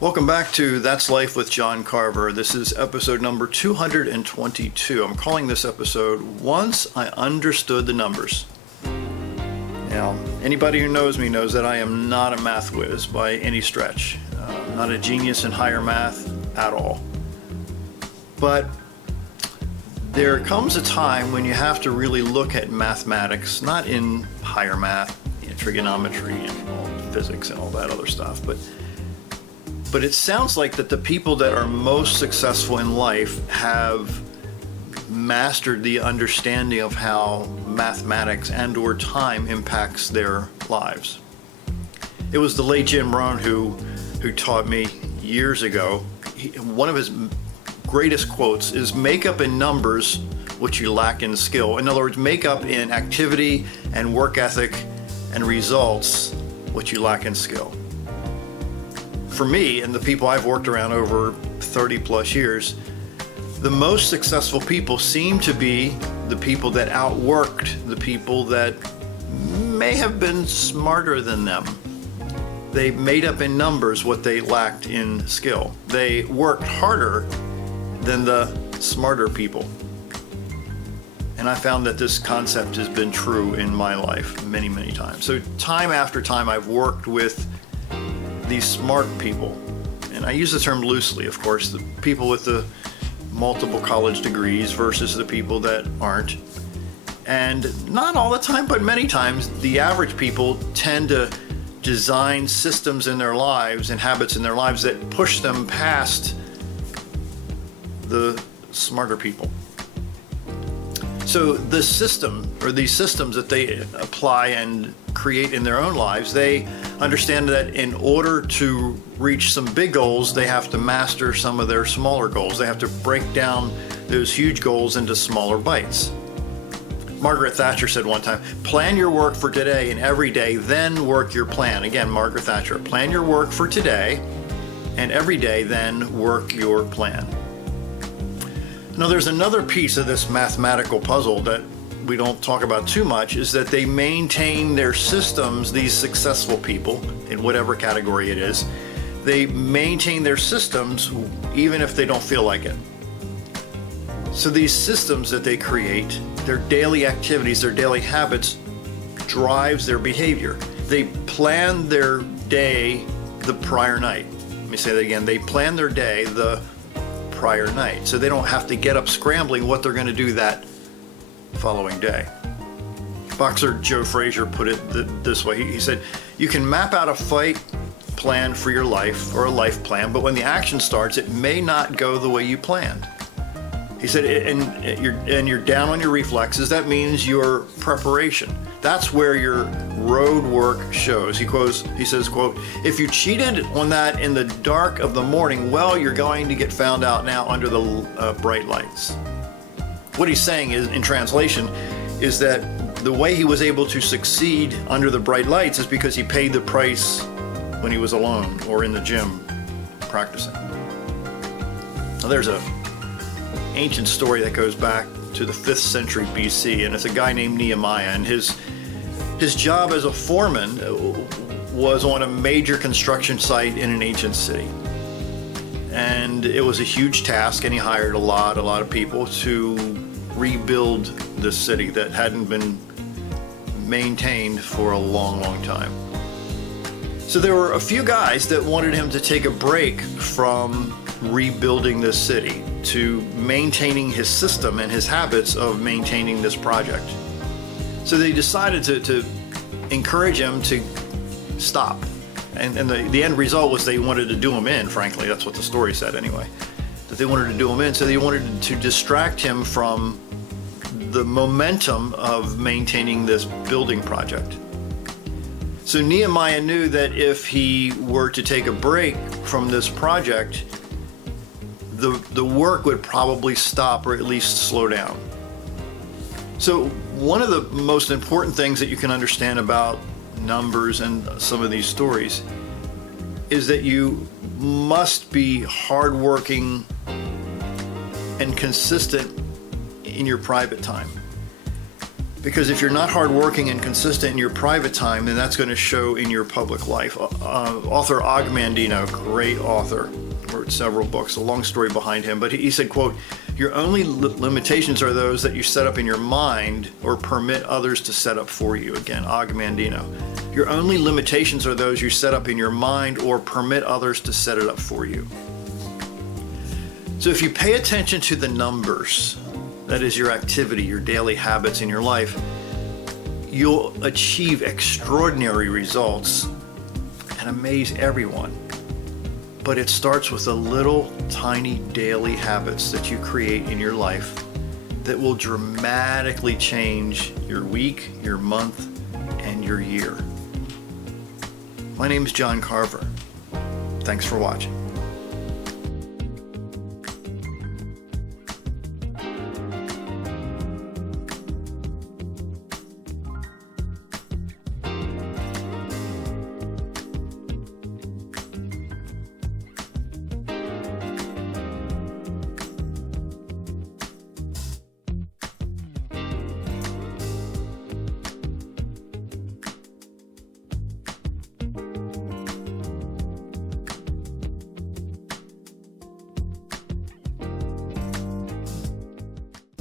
Welcome back to That's Life with John Carver. This is episode number 222. I'm calling this episode Once I Understood the Numbers. Now, anybody who knows me knows that I am not a math whiz by any stretch. Not a genius in higher math at all. But there comes a time when you have to really look at mathematics, not in higher math, trigonometry and all physics and all that other stuff, but it sounds like that the people that are most successful in life have mastered the understanding of how mathematics and or time impacts their lives. It was the late Jim Rohn who taught me years ago. One of his greatest quotes is, "Make up in numbers what you lack in skill." In other words, make up in activity and work ethic and results what you lack in skill. For me and the people I've worked around over 30 plus years, the most successful people seem to be the people that outworked the people that may have been smarter than them. They made up in numbers what they lacked in skill. They worked harder than the smarter people. And I found that this concept has been true in my life many, many times. So time after time I've worked with these smart people, and I use the term loosely, of course, the people with the multiple college degrees versus the people that aren't. And not all the time, but many times, the average people tend to design systems in their lives and habits in their lives that push them past the smarter people. So the system, or these systems that they apply and create in their own lives, they understand that in order to reach some big goals, they have to master some of their smaller goals. They have to break down those huge goals into smaller bites. Margaret Thatcher said one time, "Plan your work for today and every day, then work your plan." Again, Margaret Thatcher, plan your work for today and every day, then work your plan. Now, there's another piece of this mathematical puzzle that we don't talk about too much, is that they maintain their systems, these successful people, in whatever category it is, they maintain their systems even if they don't feel like it. So these systems that they create, their daily activities, their daily habits, drives their behavior. They plan their day the prior night. Let me say that again. They plan their day the prior night, so they don't have to get up scrambling what they're going to do that following day. Boxer Joe Frazier put it this way. He said, "You can map out a fight plan for your life, or a life plan, but when the action starts, it may not go the way you planned." He said, and you're down on your reflexes. That means your preparation. That's where your road work shows. He says, quote, "If you cheated on that in the dark of the morning, well, you're going to get found out now under the bright lights." What he's saying is, in translation, is that the way he was able to succeed under the bright lights is because he paid the price when he was alone or in the gym practicing. Now, there's a ancient story that goes back to the 5th century BC, and it's a guy named Nehemiah, and his job as a foreman was on a major construction site in an ancient city. And it was a huge task, and he hired a lot of people to rebuild this city that hadn't been maintained for a long time. So there were a few guys that wanted him to take a break from rebuilding this city to maintaining his system and his habits of maintaining this project. So they decided to encourage him to stop. And the end result was they wanted to do him in, frankly. That's what the story said anyway. That they wanted to do him in. So they wanted to distract him from the momentum of maintaining this building project. So Nehemiah knew that if he were to take a break from this project, the work would probably stop or at least slow down. So one of the most important things that you can understand about numbers and some of these stories is that you must be hardworking and consistent in your private time. Because if you're not hardworking and consistent in your private time, then that's going to show in your public life. Author Og Mandino, great author, wrote several books, a long story behind him, but he said, quote, "Your only limitations are those that you set up in your mind or permit others to set up for you." Again, Og Mandino. Your only limitations are those you set up in your mind or permit others to set it up for you. So if you pay attention to the numbers, that is your activity, your daily habits in your life, you'll achieve extraordinary results and amaze everyone. But it starts with the little tiny daily habits that you create in your life that will dramatically change your week, your month, and your year. My name is John Carver. Thanks for watching.